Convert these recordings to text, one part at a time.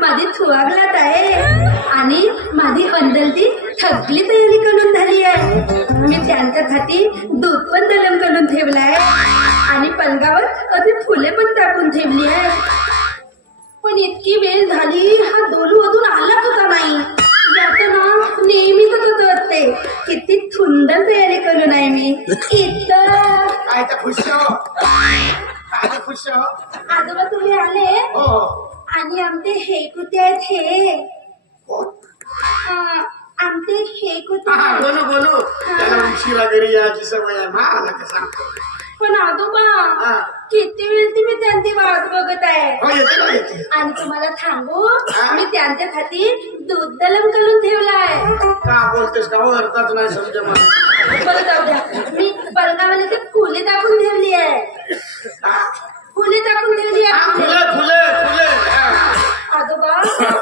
माझी थुआगलात आहे आणि माझी अंदलती थकली तयारी करून झाली आहे. मी त्यांच्यासाठी दूध पण गरम करून ठेवलाय आणि पलंगावर अशी फुले पण टाकून ठेवली आहे. पण इतकी वेळ झाली हा डोलू अजून आला होता नाही. याचं ना नेहमीच होत असते. किती सुंदर तयारी करून आहे मी. इथं आजोबा तुम्ही आले आणि आमचे हे कुठे आहेत हे आमचे हे कुठे बोलू त्याला उशिरा घरी यायची सवय आहे ना आला का सांगतो. पण आजोबा किती वेळ तुम्ही त्यांची वाट बघत आहे आणि तुम्हाला सांगू मी त्यांच्यासाठी दूध गरम करून ठेवलाय. का बोलतेस का अर्थात नाही समजा मला. बरं जाऊ द्या. मी पलंगावर ते फुले टाकून ठेवली आहे. फुले टाकून ठेवली आहे. फुले आजोबा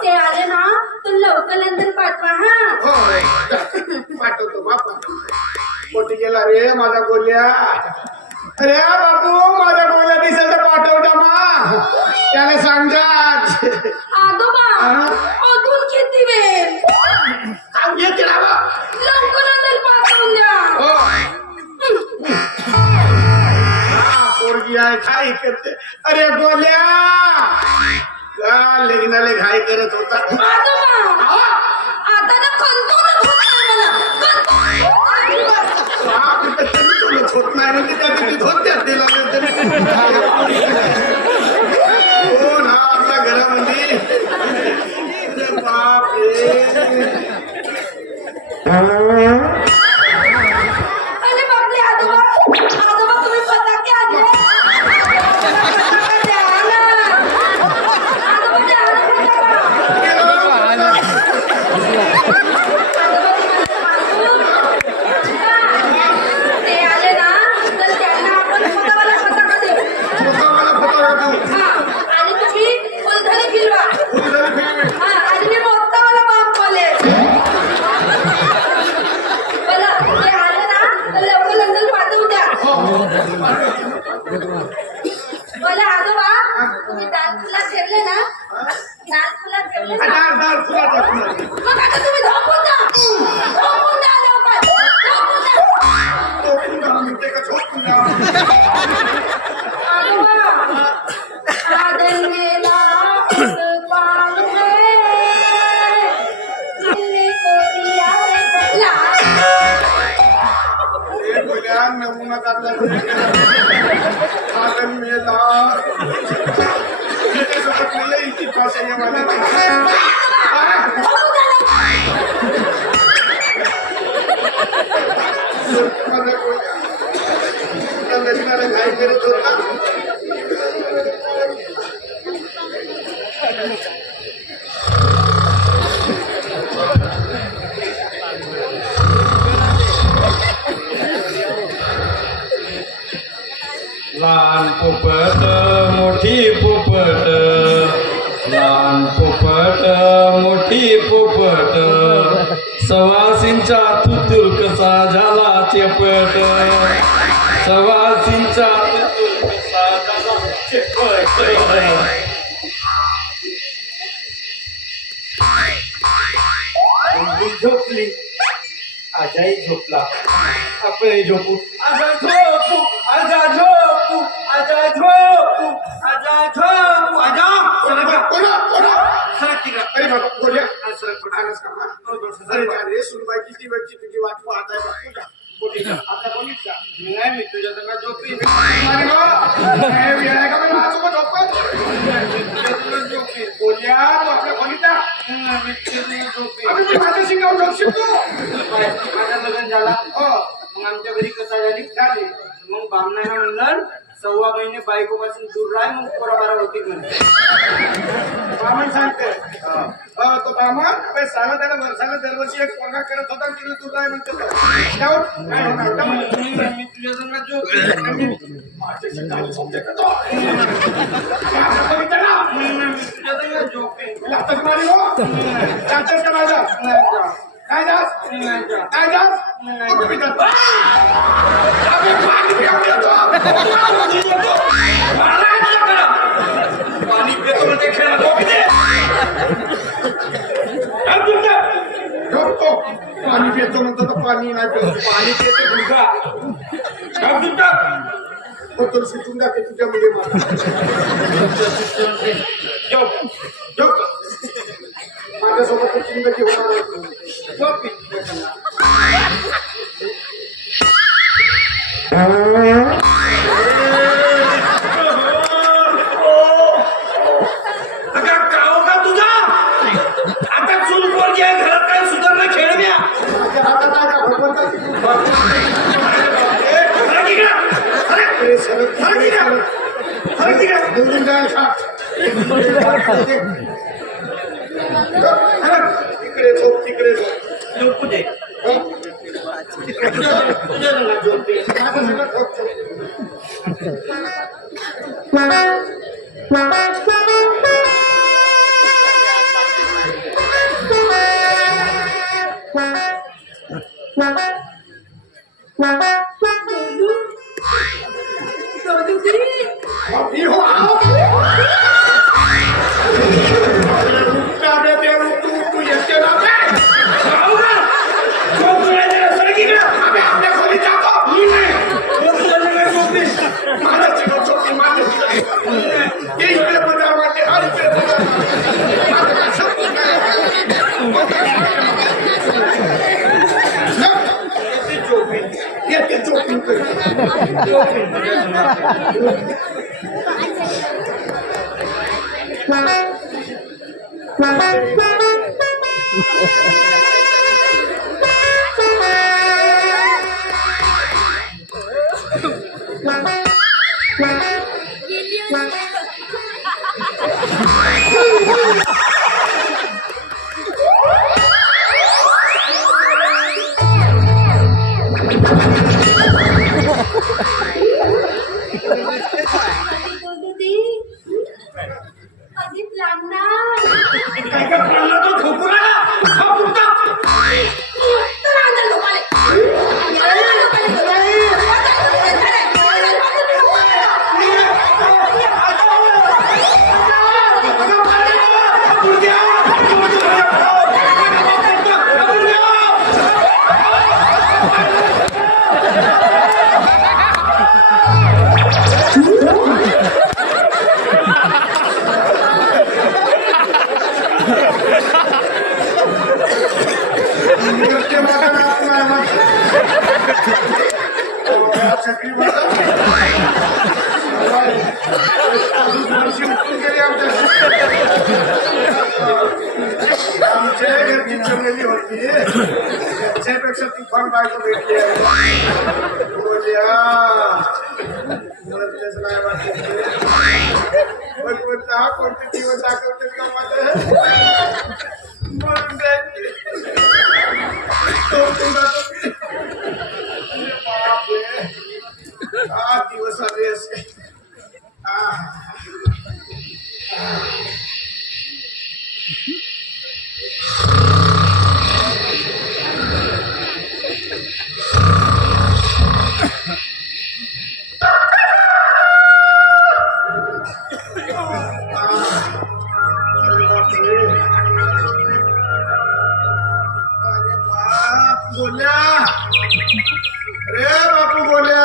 ते आले ना तर लवकर नंतर पाठवा. हा पाठवतो बापा. मोठी गेला रे माझा बोलल्या. अरे बापू माझा बोलल्या दिसेल तर पाठवता मा त्याला सांगा. आजोबा अजून किती वेळ येते ना लवकर नंतर पाठवून द्या. पोरगी आहे काय करते. अरे बोल्या का लग्नाला घाई करत होता. आता ना कंट्रोलच होत नाही म्हणजे त्या धोत्यात दिला हो ना आपल्या घरामध्ये. बाप अरे बापरे आजोबा तुम्ही फटाके आणले. बोला आजोबा तुम्ही दाल फुला ठेवले ना. दाल फुला ठेवले मग आता तुम्ही झोपून जा. झोपून जा आजोबा आदन मेला पाल है दिल्ली को दिया बोल्या नमुना काढला आदन मेला सोबत मला इतकी भाषा लग्नाला घाई करत होता. लहान पोपट मोठी पोपट लहान पोपट मोठी पोपट सवासींचा तुतुर कसा झाला चेपट. सवासींचा तुतुर कसा झाला चेपट. झोपली आजाई झोपला आपण झोपू. आजा झोपू आजा झोपू आजा झोपू आजा झोपू आजा. अरे बाबा बोल्या अरे सुनबाई किती वेळची तुझी वाट पाहत आहे. आता बघितला नाही मी तुझ्या संग झोपी बोल्या तू आपल्या बघितला माझ्याशी गाव जाऊ शकतो. माझा लग्न झाला मग आमच्या घरी कसा झाली मग बामणाला म्हणलं 6 महिने बायको पासून दूर राह मग पोराबारा होती म्हणे. ब्राह्मण सांगते तो ब्राह्मण सांगा त्याला वर्षाला दरवर्षी एक पोरगा करत होता तिने दूर राह म्हणतो. मी तुझ्या संग झोपेन. काय जास काय जास पाणी पितो म्हणजे खेळ झोपतो पाणी पितो म्हणतो तर पाणी नाही पितो पाणी पितो तुझा तर सुटून जाते तुझ्या मुली माझ्यासोबत जिंदगी होणार तिकडे झोप तिकडे झोपू दे आमच्या घरची चमेली होती त्याच्यापेक्षा तुफान बायको भेटली भगवंता कोणते दिवस दाखवते का मला म्हणून दिवस आले असे बोल्या रे बापू बोल्या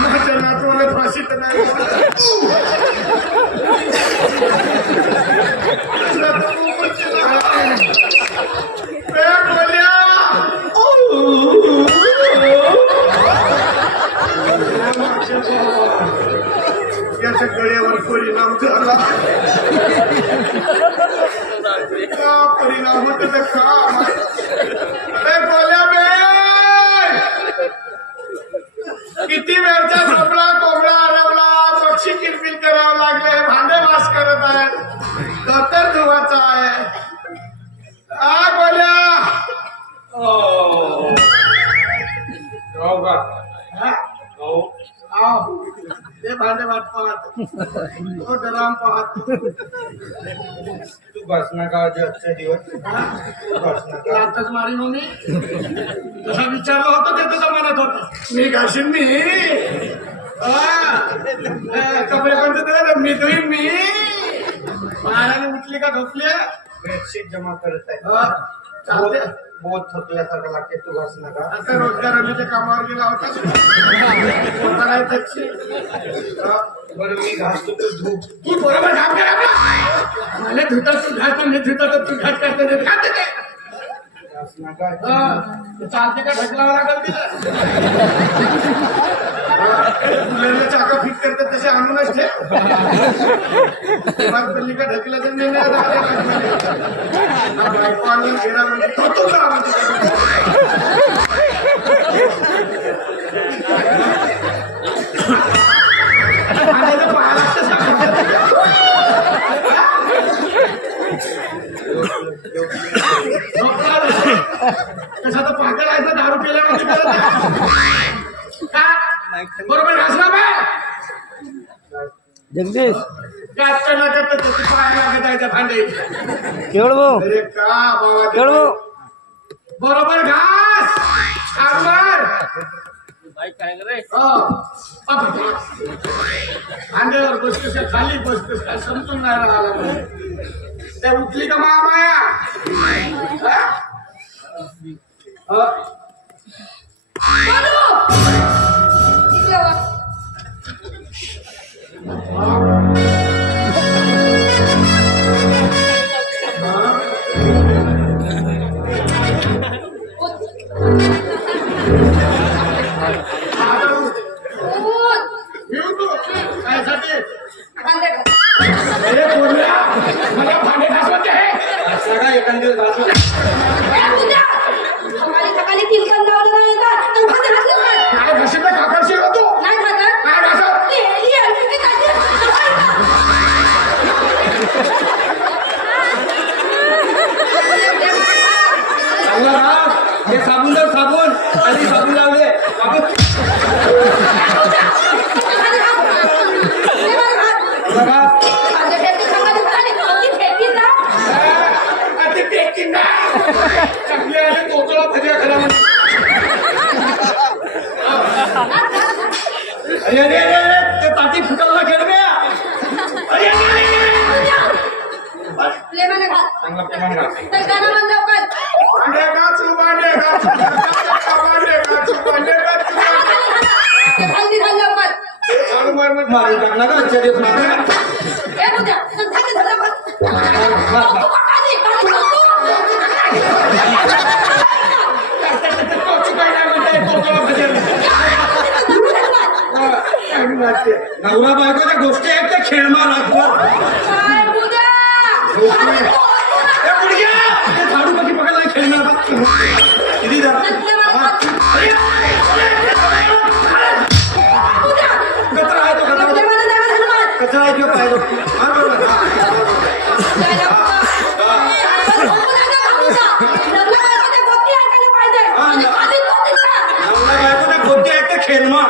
माझ्या नातवाला फाशी तर नाही बोल्या याच्या गळ्यावर परिणाम झाला का परिणाम होत काम बोल्या बे किती वेळचा झोपला कोंबडा हरवला पक्षी किलबिल करावं लागले भांडे वास करत आहे दतर धुवाचा आहे बोल्या ते भांडे वाटतात तो डराम पाहत तू बसना का आजचे दिवस बसना ते आताच मारी मी तसा विचारलं होतं ते तसं म्हणत होत मी घाशीन मी कपडे पण मी धुईन मी पाण्याने उठली का ढोकली बेडशीट जमा करत आहे चालते बहुत थकल्यासारखं लागते तू घास नका आता रोजगार आम्ही कामावर गेला होता बरं मी घासतो तू धूप तू बरोबर काम करा मला धुतात तू घात मी धुतात तू घात करते खाते ते घास नका चालते का ढकलावं लागल तिला चाका फिट करतात तसे आणूनच ठेव पल्ली का ढकलायचं निर्णय बायको आणून घेणार म्हणजे तो कसा तर पागल आहे तर दारू पिल्यामध्ये बरोबर घासला बाय जगदीश गाठच्या नाकात त्याची पाय लागत आहे त्या भांडे केवळ भाऊ अरे का बाबा केवळ भाऊ बरोबर घास आभार अंड्यावर बसतोस का खाली बसतोस का समजून नाही राहिला त्या उठली का माया मला भांडे घासवायचे आहे सगळा एखाद्या घासू सकाळी किलकन लावलं नाही का तर भांडे घासलं काय? काय घाशीत काकडशी होतो नाही भांडत. काय घासत तेली आणखी ते काय ते? चांगला राहा हे साबून लाव साबून आधी साबून लावले बघा माझ्या फेकी सांगायचं झालं नाही. ती फेकी ना. ती पेकिंग चांगली आली तोतळा भज्या घरामध्ये अरे अरे अरे ते पाठी फुटवला खेळ बे अरे प्रेमाने घाल. चांगला प्रमाण घाल तर गाणं म्हण लवकर. भांडे घासू भांडे घासू भांडे घासू भांडे घासू ते हल्दी घाल लवकर. मारून टाकला का आजच्या दिवस मात्र ए बुद्या, तर झालं झालं बस. तू काढी, काढी, नवरा बायकोच्या गोष्टी आहेत त्या खेळ मार काय बुद्या? झाडू बाकी पकडला खेळणार किती कचरा आहे तो कचरा आहे किंवा पाहिजे नवरा बायकोच्या गोष्टी आहेत त्या खेळ मार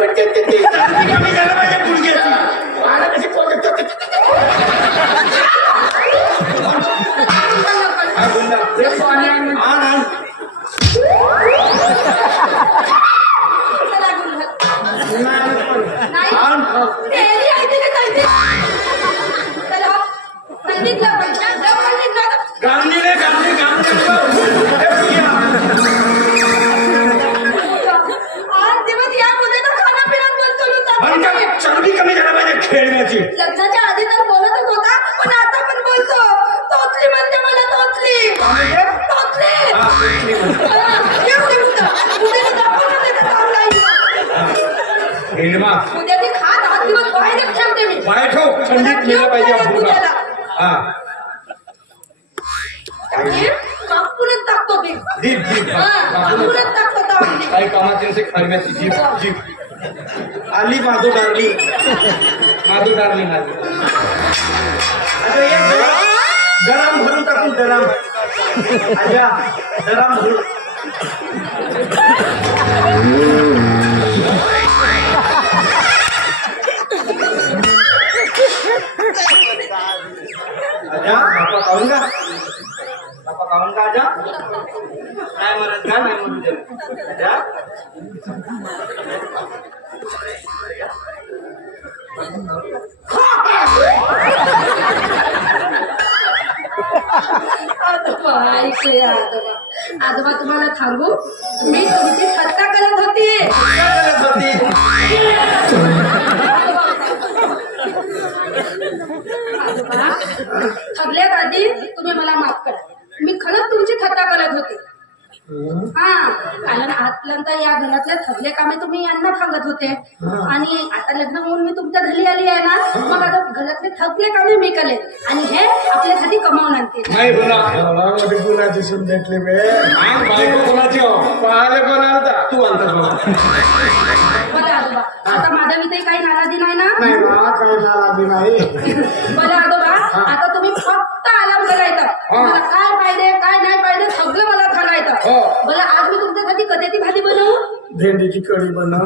कमी झालं पाहिजे गुडघ्याची गांधीने गांधी चरबी कमी झाला पाहिजे खेळण्याची लग्नाच्या आधी तर बोलतच होता पण आता पण बोलतो तोतली म्हणते मला तोतली उद्या ती खात हात दिवस बाहेरच ठेवते मी बाहेर ठेव थंडीत नेला पाहिजे आपण हा कापूनच टाकतो मी दीप दीप कापूनच टाकतो तावडली. काही कामाची असे खरम्याची जीप जीप आली माधू डारली आली आता एक गरम भरून टाकून गरम आजा गरम भरून आजा बापा खाऊन का बापा खाऊन का आजा काय म्हणत का नाही म्हणू दे आजा आजोबा तुम्हाला सांगू मी तुमची थट्टा करत होती थकल्यात आधी तुम्ही मला माफ करा मी खरंच तुमची थट्टा करत होते हा कारण आजपर्यंत या घरातले थकले कामे तुम्ही यांना सांगत होते आणि आता लग्न होऊन मी तुमच्या घरी आली आहे ना मग आता घरातले थकले कामे मी करेन आणि हे आपल्यासाठी कमावून आणते नाही गुणाची सून भेटली बायको कोणाची पाहायला कोण आलता तू आणता बरं आजोबा आता माझ्याविषयी काही नाराजी नाही ना नाही ना काही नाराजी नाही बरं आजोबा आता तुम्ही फक्त आराम करायचं मला काय पाहिजे काय नाही पाहिजे सगळं मला सांगायचं बरं आज मी तुमच्यासाठी कधीची भाजी बनवू भेंडीची कढी बनव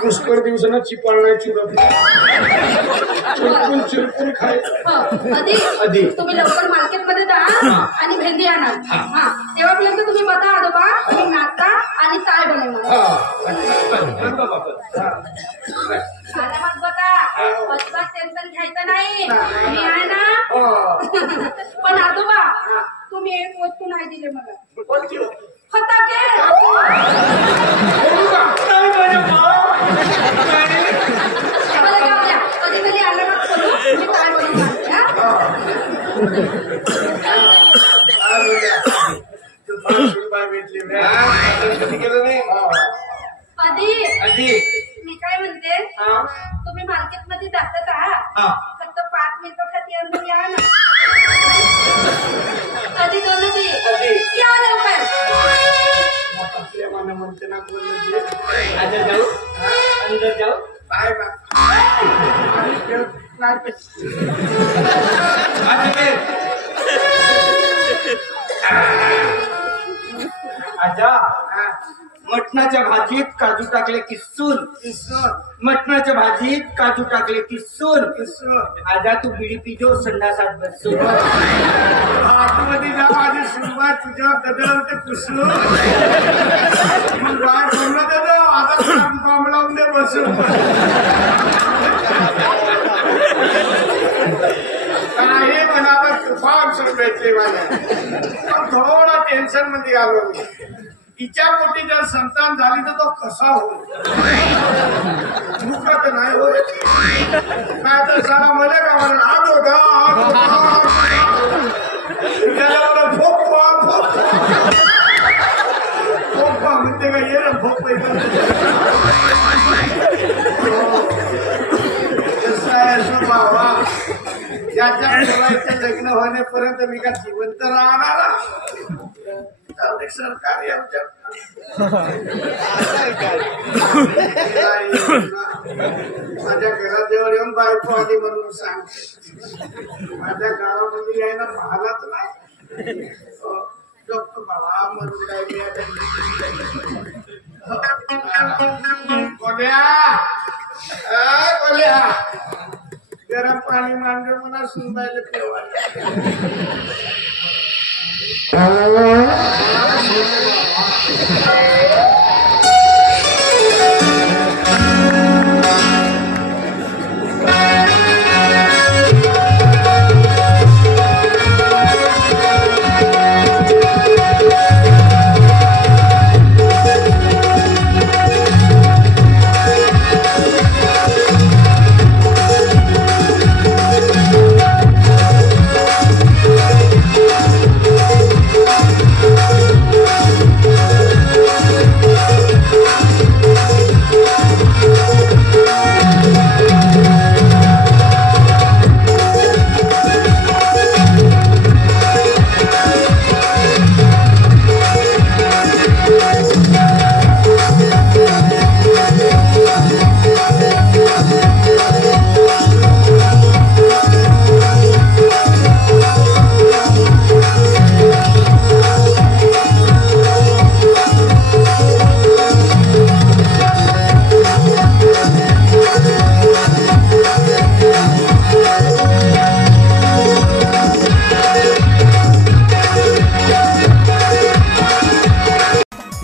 पुष्कळ दिवसानं चिपळ नाही चिरत चिरपून चिरपून खायचं आधी तुम्ही लवकर मार्केटमध्ये जा आणि भेंडी आणा हा तेव्हापर्यंत तुम्ही बता आजोबा तुम्ही नाश्ता आणि चाय बनवणार आरामात बघा अजिबात टेन्शन घ्यायचं नाही मी आहे ना पण आजोबा तुम्ही एक वस्तू नाही दिले मला फटाके कधी कधी आरामात करू मी काय बनवणार आधी मी काय म्हणते तुम्ही मार्केटमध्ये जाता का फक्त 5 मिनिटासाठी अंदर या ना कधी दोन या लवकर म्हणते ना अंदर जाऊ अंदर जाऊ काय आजा मटणाच्या भाजीत काजू टाकले की सून मटणाच्या भाजीत काजू टाकले की सून आजा तू बिडी पिजो संडासात बसून आतमध्ये जा माझी सुरुवात तुझ्यावर ददल ते कुसून मग बाहेर बोललं देतो आता काम लावून दे बसून काही मनावर तुफान सुरू भेटले माझ्या थोडा टेन्शन मध्ये आलो मी तिच्या पोटी जर संतान झाली तर तो कसा होईल मुखात नाही होय काय तर सारा मला का म्हणा हात होता त्याला मला फोपा फोपा म्हणते का ये ना फोप बाबा ज्याच्या मुलाचं लग्न होण्यापर्यंत मी का जिवंत राहणार सरकार आमच्या माझ्या घराजवळ येऊन बायको आली म्हणून सांग माझ्या गावामध्ये यायला पाहलाच नाही बाबा म्हणून बोल्या गरम पाणी मांडलं म्हणा सुनबाईला ठेवायला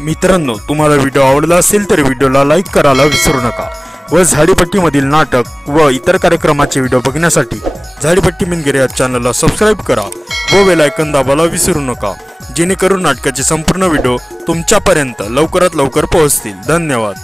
मित्रांनो, तुम्हाला व्हिडिओ आवडला असेल तर व्हिडिओला लाईक करायला विसरू नका व झाडीपट्टीमधील नाटक व इतर कार्यक्रमाचे व्हिडिओ बघण्यासाठी झाडीपट्टी मिनगिरे या चॅनलला सबस्क्राईब करा व बेल आयकॉन दाबायला विसरू नका, जेणेकरून नाटकाचे संपूर्ण व्हिडिओ तुमच्यापर्यंत लवकरात लवकर पोहोचतील. धन्यवाद.